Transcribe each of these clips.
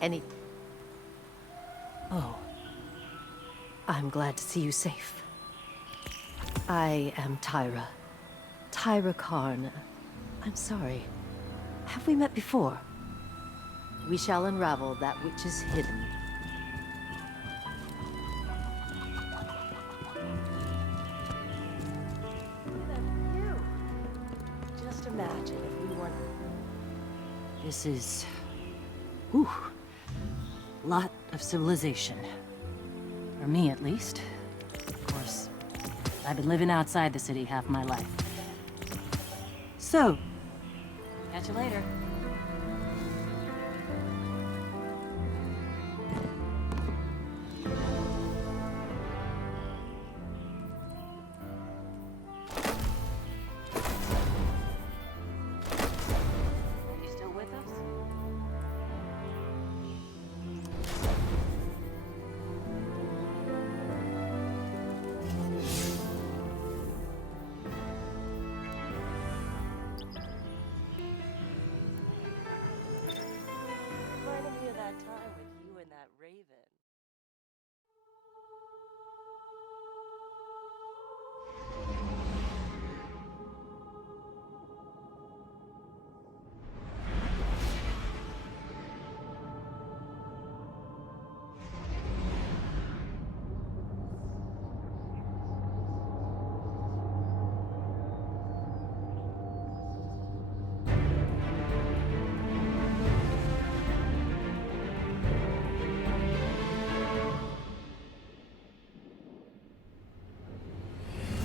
Any... Oh. I'm glad to see you safe. I am Tyra. Tyra Karn. I'm sorry. Have we met before? We shall unravel that which is hidden. You. Just imagine if we weren't... This is... Whew. Lot of civilization. For me, at least. Of course, I've been living outside the city half my life. So, catch you later. You still with us? Reminded me of that time with you and that raven.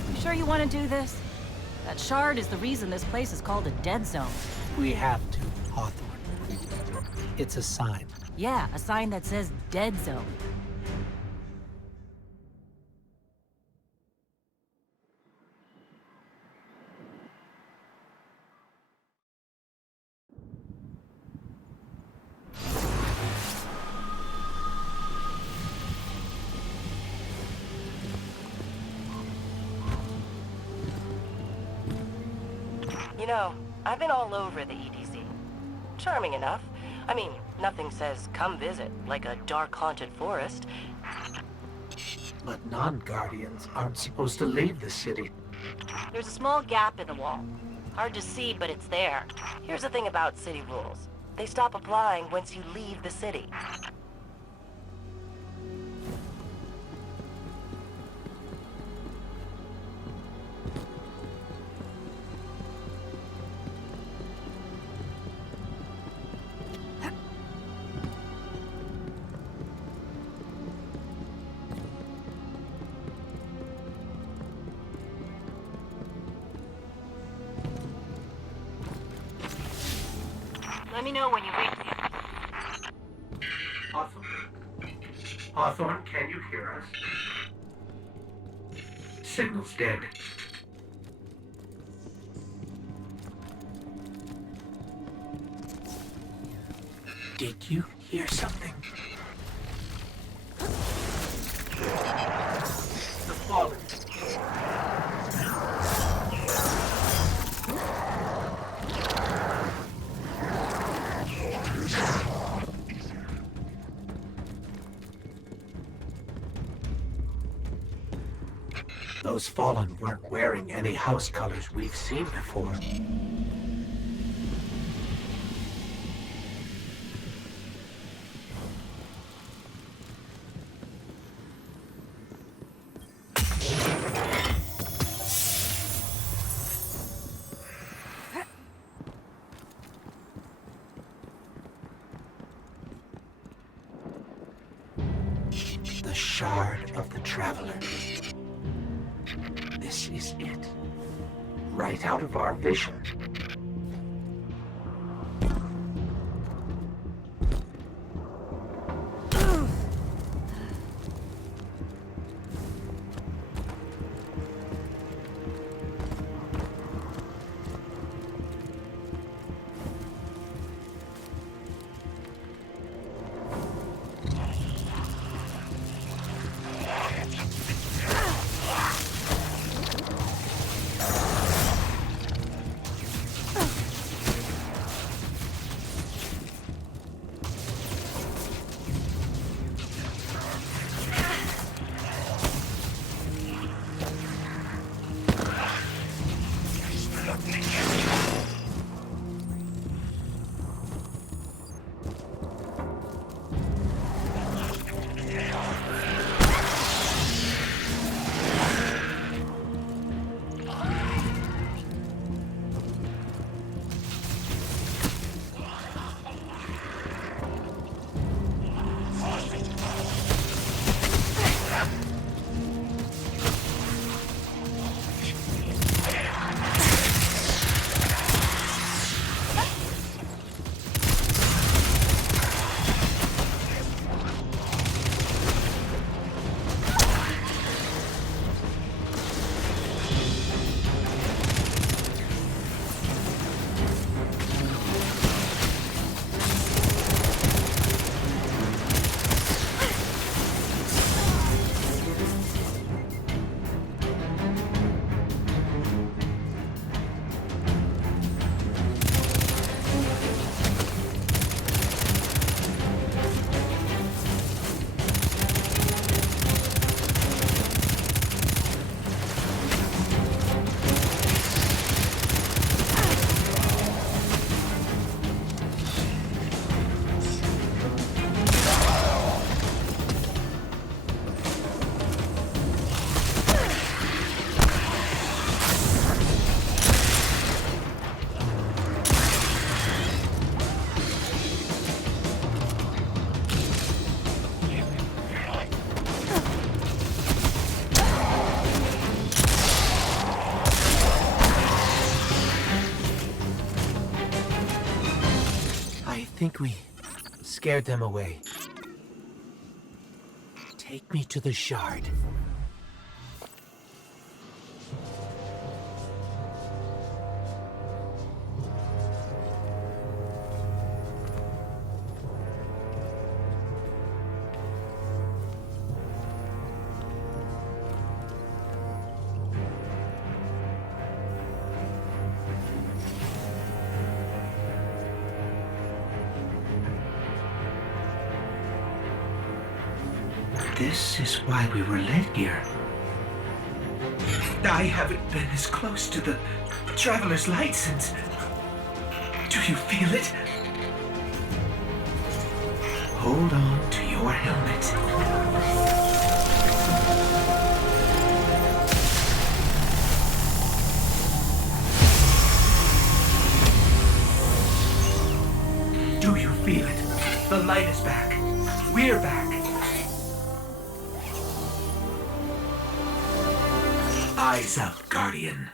You sure you want to do this? That shard is the reason this place is called a dead zone. We have to, Hawthorne. It's a sign. Yeah, a sign that says dead zone. You know, I've been all over the EDZ. Charming enough. I mean, nothing says come visit, like a dark haunted forest. But non-Guardians aren't supposed to leave the city. There's a small gap in the wall. Hard to see, but it's there. Here's the thing about city rules. They stop applying once you leave the city. Let me know when you reach the... Hawthorne? Hawthorne, can you hear us? Signal's dead. Did you hear something? The fallen. Those fallen weren't wearing any house colors we've seen before. The Shard of the Traveler. This is it. Right out of our vision. think we scared them away. Take me to the shard. This is why we were led here. I haven't been as close to the Traveler's Light since... Do you feel it? Hold on to your helmet. Do you feel it? The light is back. We're back. Eyes out, Guardian.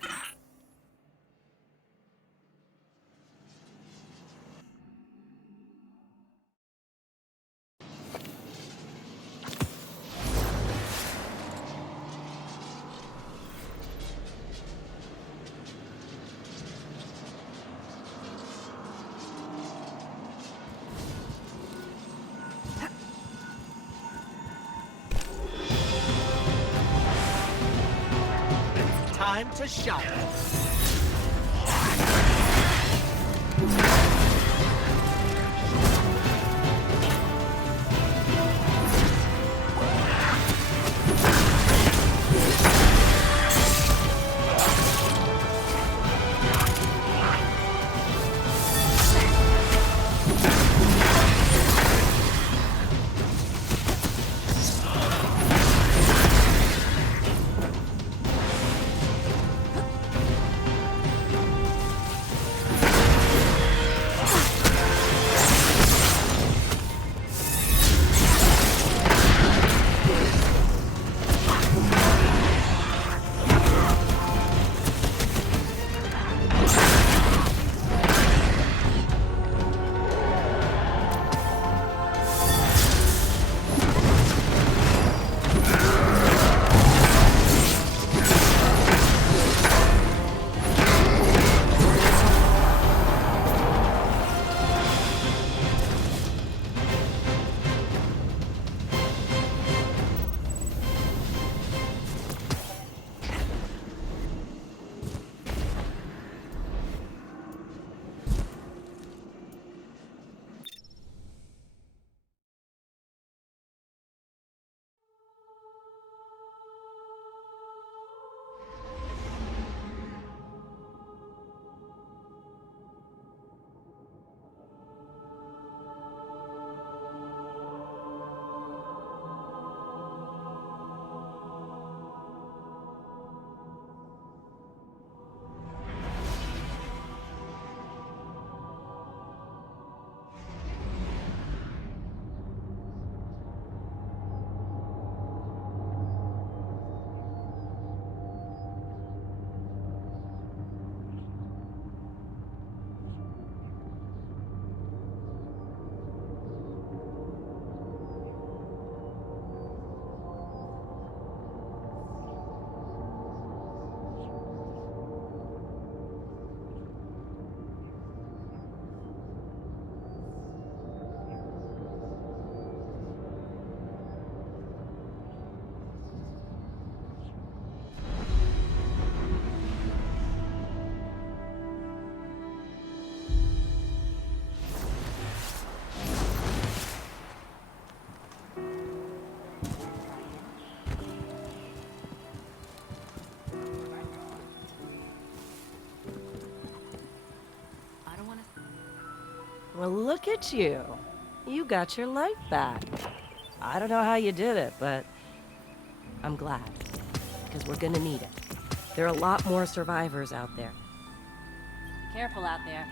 Time to shine. Well, look at you. You got your life back. I don't know how you did it, but I'm glad. Because we're gonna need it. There are a lot more survivors out there. Careful out there.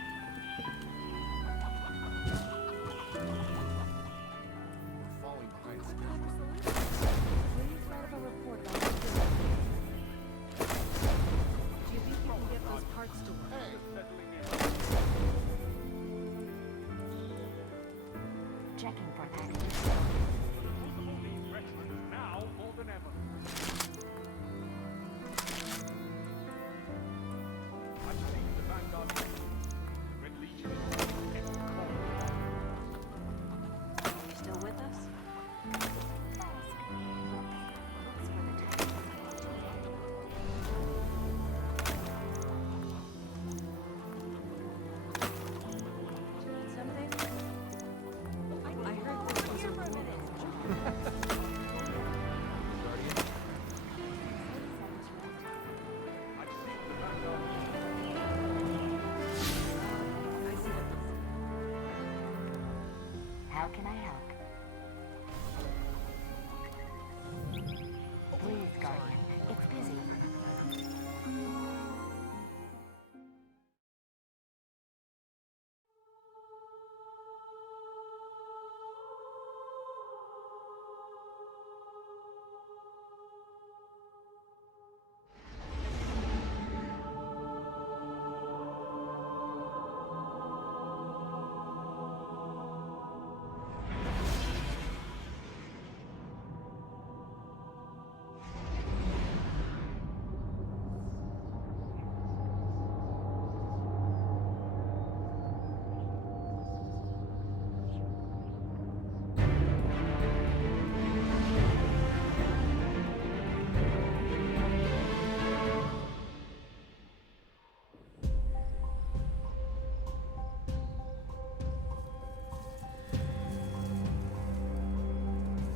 can I help? Please, Guardian. It's busy.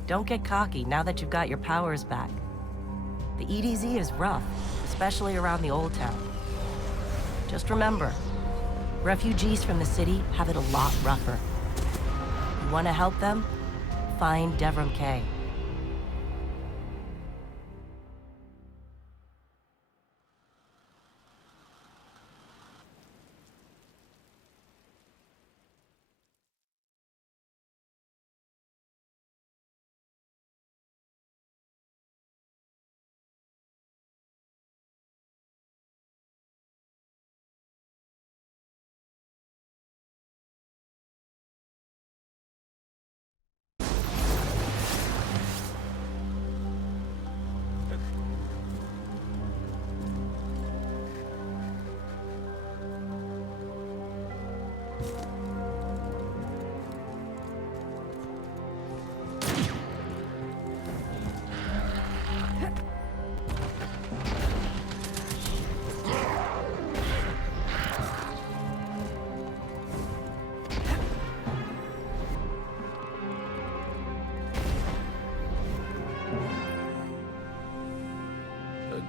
Don't get cocky now that you've got your powers back. The EDZ is rough, especially around the Old Town. Just remember, refugees from the city have it a lot rougher. You want to help them? Find Devrim Kay.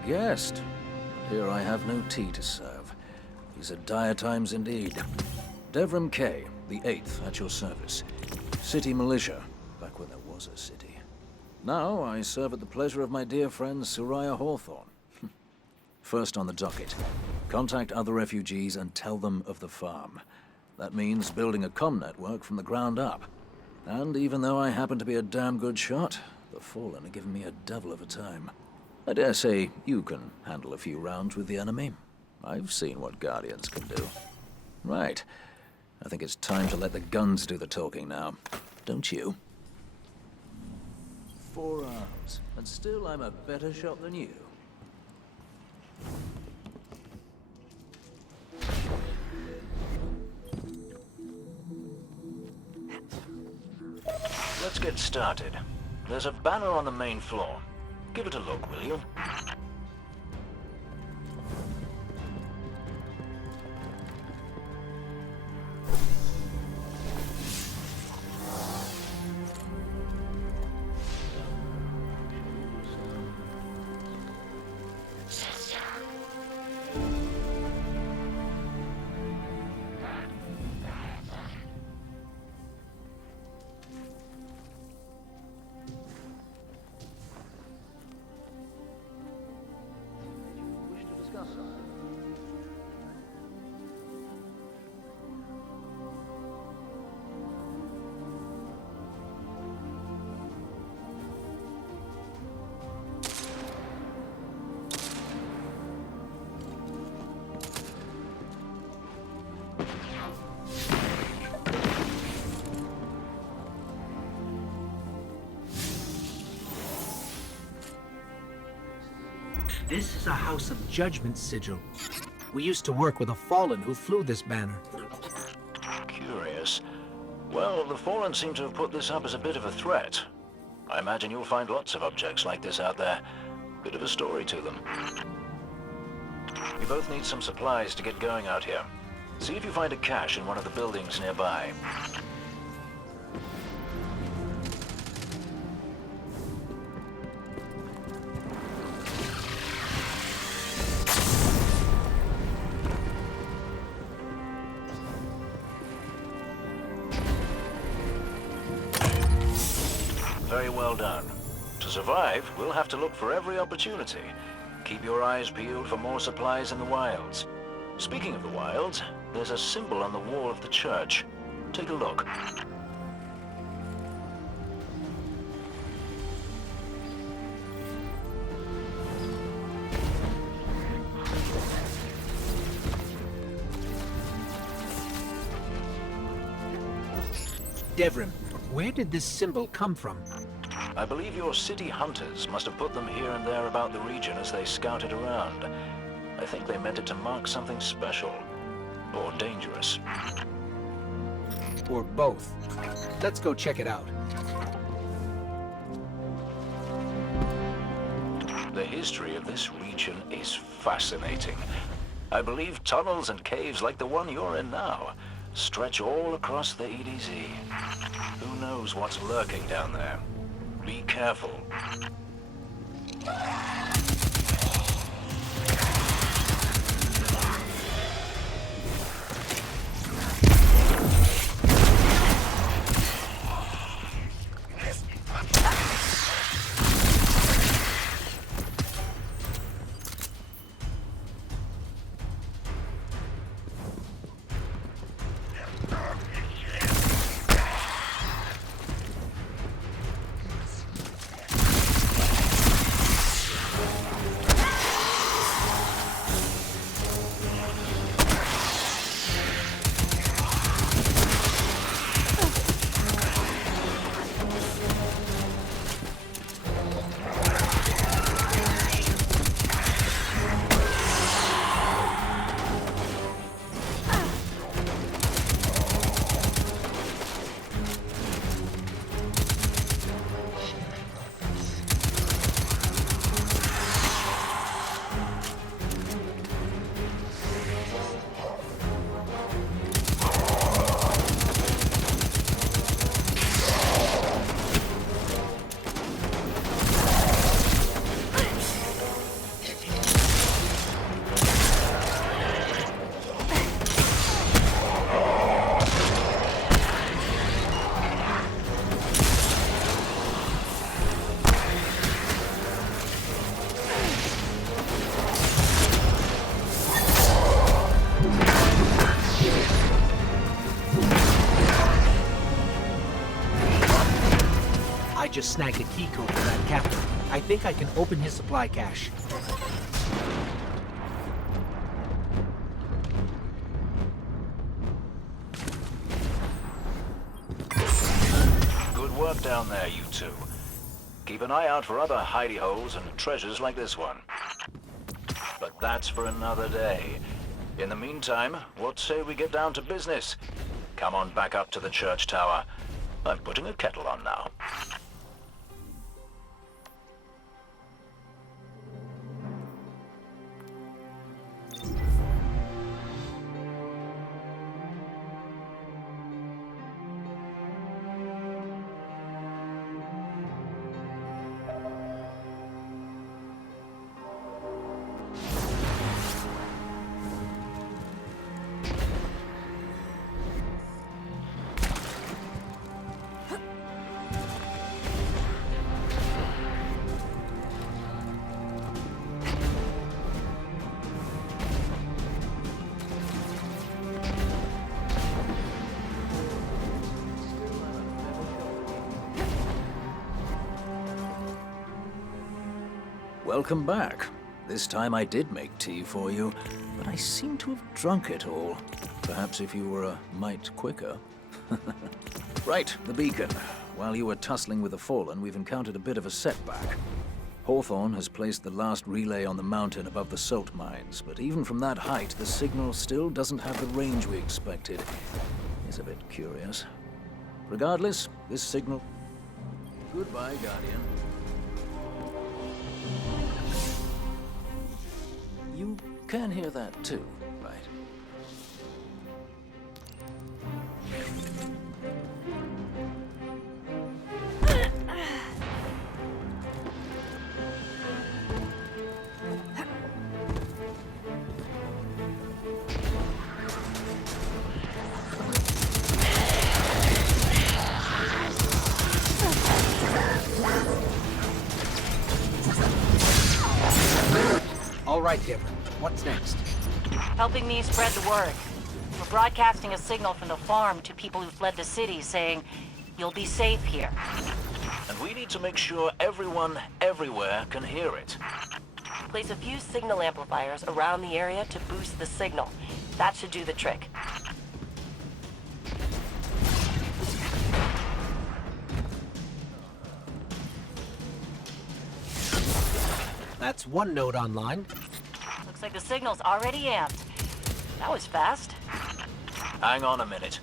Guest. Here I have no tea to serve. These are dire times indeed. Devrim Kay, the 8th, at your service. City militia, back when there was a city. Now I serve at the pleasure of my dear friend Soraya Hawthorne. First on the docket, contact other refugees and tell them of the farm. That means building a comm network from the ground up. And even though I happen to be a damn good shot, the Fallen are giving me a devil of a time. I dare say you can handle a few rounds with the enemy. I've seen what Guardians can do. Right. I think it's time to let the guns do the talking now. Don't you? 4 arms, and still I'm a better shot than you. Let's get started. There's a banner on the main floor. Give it a look, will you? This is a House of Judgment sigil. We used to work with a Fallen who flew this banner. Curious. Well, the Fallen seem to have put this up as a bit of a threat. I imagine you'll find lots of objects like this out there. Bit of a story to them. You both need some supplies to get going out here. See if you find a cache in one of the buildings nearby. well done. To survive, we'll have to look for every opportunity. Keep your eyes peeled for more supplies in the wilds. Speaking of the wilds, there's a symbol on the wall of the church. Take a look. Devrim, where did this symbol come from? I believe your city hunters must have put them here and there about the region as they scouted around. I think they meant it to mark something special. Or dangerous. Or both. Let's go check it out. The history of this region is fascinating. I believe tunnels and caves like the one you're in now stretch all across the EDZ. Who knows what's lurking down there? Be careful. Just snagged a key code for that captain. I think I can open his supply cache. Good work down there, you two. Keep an eye out for other hidey holes and treasures like this one. But that's for another day. In the meantime, what say we get down to business? Come on back up to the church tower. I'm putting a kettle on now. Welcome back. This time I did make tea for you, but I seem to have drunk it all. Perhaps if you were a mite quicker. Right, the beacon. While you were tussling with the Fallen, we've encountered a bit of a setback. Hawthorne has placed the last relay on the mountain above the salt mines, but even from that height, the signal still doesn't have the range we expected. It's a bit curious. Regardless, this signal... Goodbye, Guardian. You can hear that too, right? All right, Devlin. What's next? Helping me spread the word. We're broadcasting a signal from the farm to people who fled the city saying, you'll be safe here. And we need to make sure everyone, everywhere, can hear it. Place a few signal amplifiers around the area to boost the signal. That should do the trick. That's one node online. Looks like the signal's already amped. That was fast. Hang on a minute.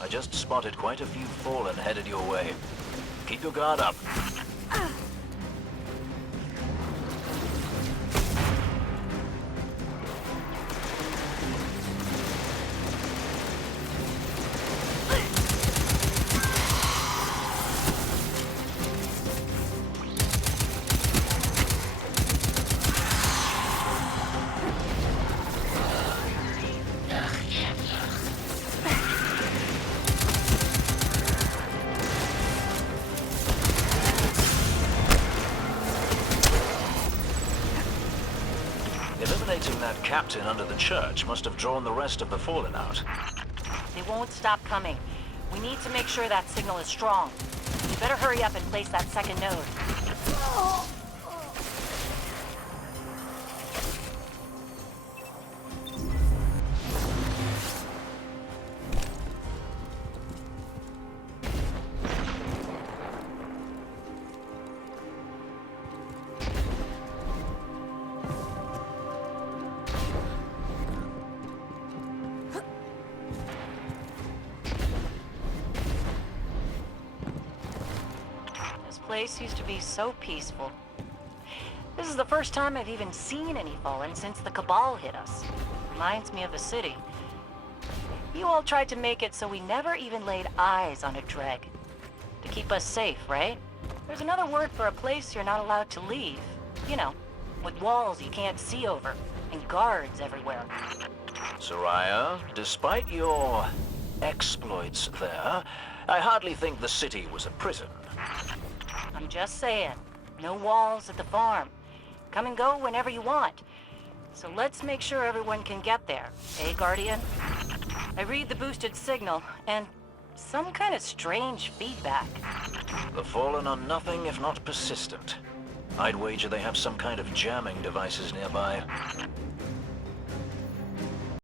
I just spotted quite a few Fallen headed your way. Keep your guard up. Eliminating that captain under the church must have drawn the rest of the Fallen out. They won't stop coming. We need to make sure that signal is strong. You better hurry up and place that second node. Place used to be so peaceful. This is the first time I've even seen any Fallen since the Cabal hit us. Reminds me of the city. You all tried to make it so we never even laid eyes on a dreg. To keep us safe, right? There's another word for a place you're not allowed to leave. You know, with walls you can't see over, and guards everywhere. Soraya, despite your exploits there, I hardly think the city was a prison. I'm just saying, no walls at the farm. Come and go whenever you want. So let's make sure everyone can get there, eh, Guardian? I read the boosted signal, and some kind of strange feedback. The Fallen are nothing if not persistent. I'd wager they have some kind of jamming devices nearby.